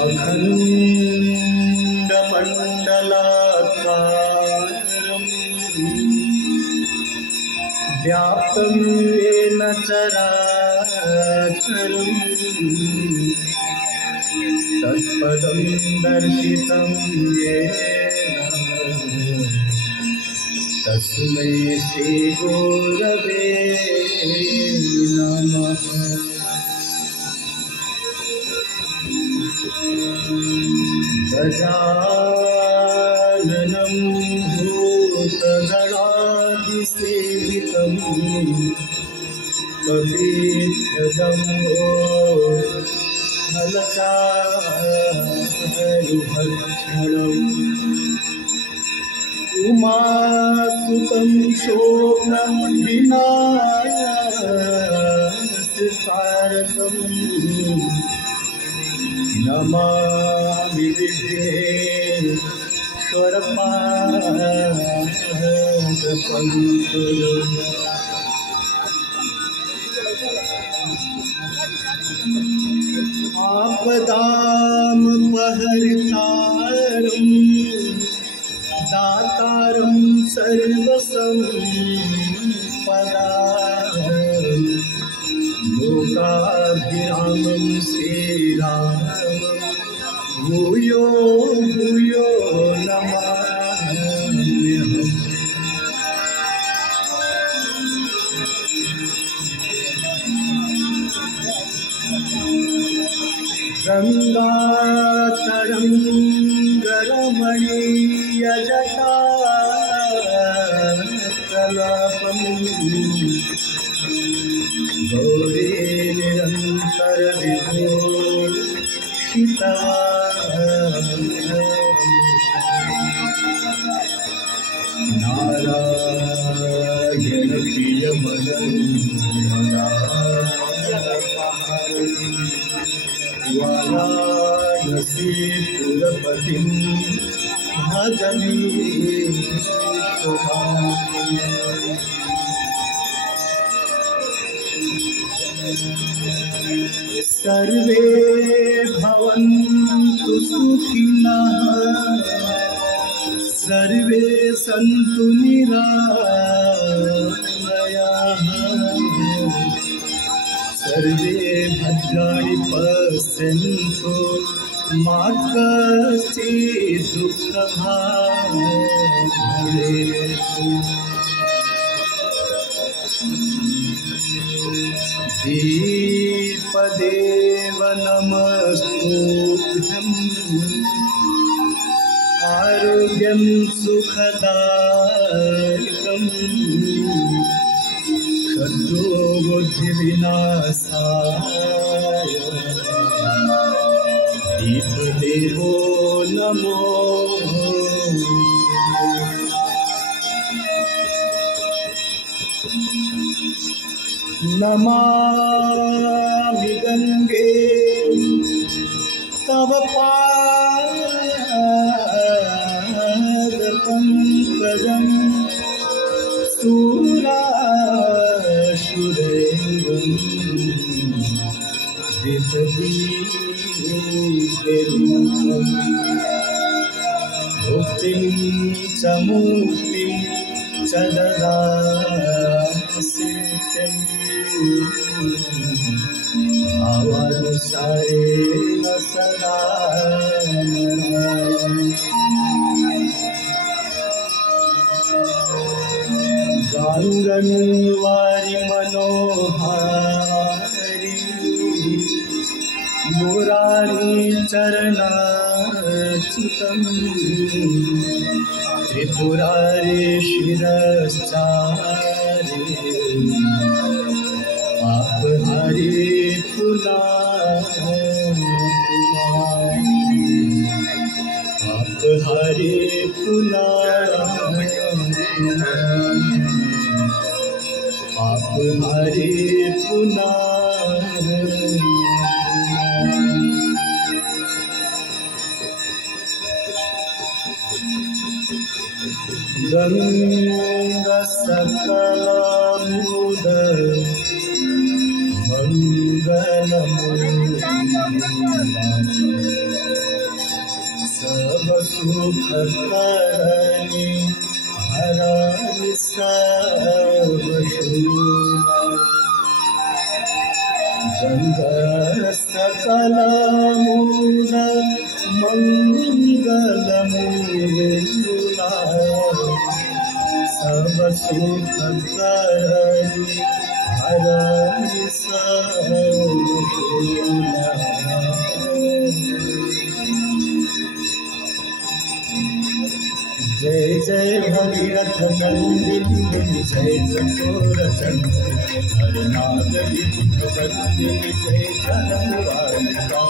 अखण्डमण्डलाकारं व्याप्तं येन चराचरं तत्पदं दर्शितं येन तस्मै श्रीगुरवे नमः। गजाननं भूतगणाधिसेवितं कपीध्यजम्बो फलचारुभक्षणम् उमासुतं शोभनं विनाशकारकम् नमामि विघ्नेश्वरपादपङ्कजम्। आपदामपहर्तारम् दातारं सर्वसम्पदां लोकाभिरामं श्रीरामं भूयो भूयो नमाम्यहम्। गङ्गातरङ्गरमणीयजटा गौरी निरन्तरविभूषिता नारायणप्रियमनोरमा वाराणसीपुरपतिं भजमि सर्वे भवन्तु सुखिनः सर्वे सन्तु निरामयाः सर्वे भद्राणि पश्यन्तु मा कश्चित् दुःखभाग् भवेत्। दीपदेव नमस्तुभ्यम् आरोग्यं सुखदायकम् शत्रो बुद्धिविनाशाय दीपदेवो नमो। नमामि गंगे तव पादपङ्कजं शूराशुरेन्द्रं धृतदीप्तिरूपम् भुक्तिं च मुक्तिं च ददासि भावानुसारेण सदा गाङ्गन्वारि मनोहारि मुरारी चरणाच्युतं त्रिपुरारे शिरश्चारे पापहारे पापहारे पापहारे गंगा सकलामुद मंगलमूर्ति सब सुख करनी हरानी सब शूला गंगा सकल मूल मंगल मूला सब सुख करनी हरानी सब शूला जय जय भगीरथ नंदिनी जय चकोर चंद्र हर नाग विभुवंदिनी जय जनवालिका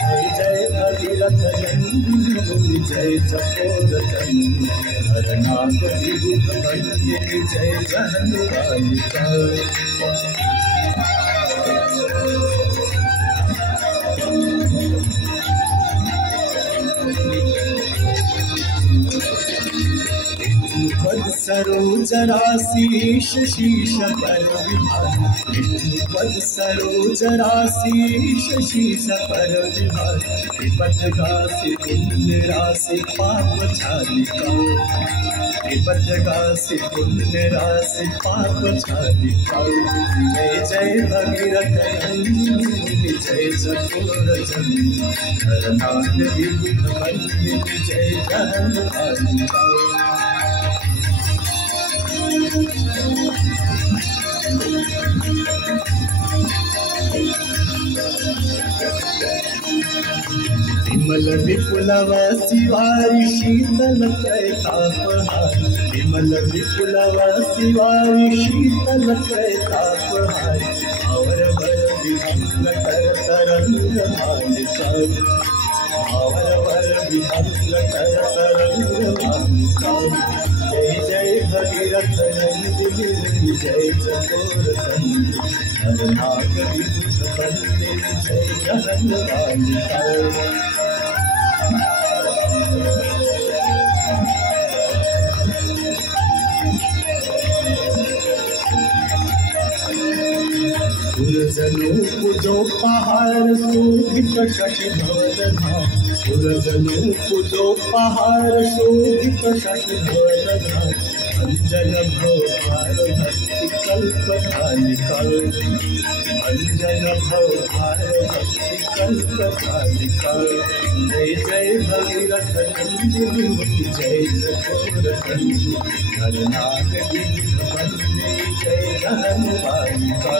जय जय भगीरथ नंदिनी जय चकोर चंद्र हर नाग विभुवंदिनी जय जनवालिका पद सरोज राशि शीश पर विभाग पद सरोज राशि शीश पर विभाग विपद गासी पुण्य राशि पाप छालिका विपद गासी पुण्य राशि पाप छालिका जय जय भगीरथ नंदिनी जय चकोर चंद्र हर नाग विभुवंदिनी जय जनवालिका विमल विपुलव शिवारी शीतल कैतापहार विमल विपुलव शिवारी शीतल कैतापहार और वर विभंग कर तरंग मालिका और वर विभंग कर तरंग मालिका जय जय भगीरथ नंदिनी जय चकोर चंद्र हर नाग विभुवंदिनी जय जनवालिका सुरजनु पूजो पहाड़ शोभित शशि धवल धाम सुरजनु पूजो पहाड़ शोभित शशि धवल धाम अंजन भवभार भक्ति कल्प कालिका अंजन भवभार भक्ति कल्प कालिका जय जय भगीरथ नंदिनी जय चकोर चंद्र हर नाग विभुवंदिनी जय जनवालिका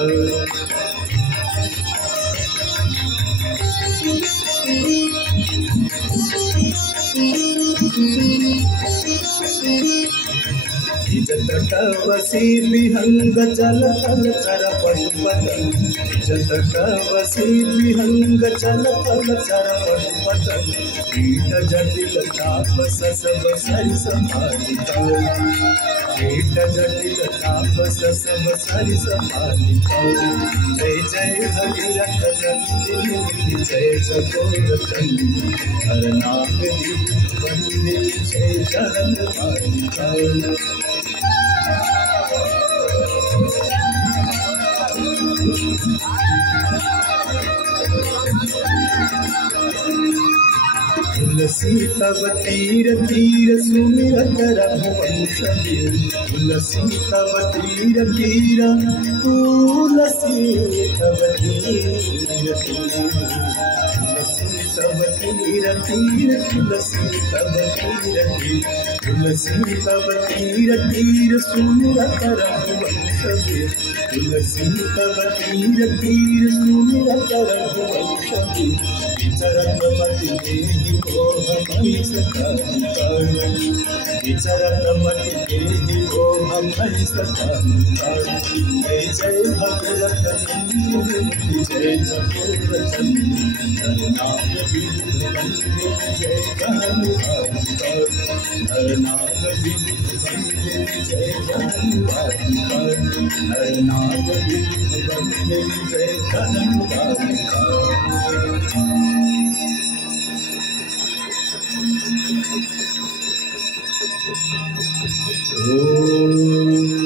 जतवसी विहंग जल थल चर पशुपतन जतवसी विहंग जल थल चर पशुपतन कीट जटिल ताप ससब सरि संभालिका कीट जटिल ताप ससब सरि संभालिका जय जय भगीरथ नंदिनी जय चकोर चंद्र हर नाग विभुवंदिनी जय जनवालिका तुलसी तब तीर तीर सुमिरत रघुवंश तुलसी तब तीर तीर तुलसी तब तीर तुलसी तब तीर तीर तुलसी तब तीर तीर तुलसी तब तीर तीर सुमिरत रघुवंश तुलसी तब तीर तीर सुमिरत रघुवंश विचरत मति देहि मोह महि सकालिका विचरत मति देहि मोह महि सकालिका जय जय भगीरथ नंदिनी जय चकोर चंद्र हर नाग विभुवंदिनी जय जनवालिका हर नाग विभुवंदिनी जय जनवालिका हर नाग विभुवंदिनी जय जनवालिका Oh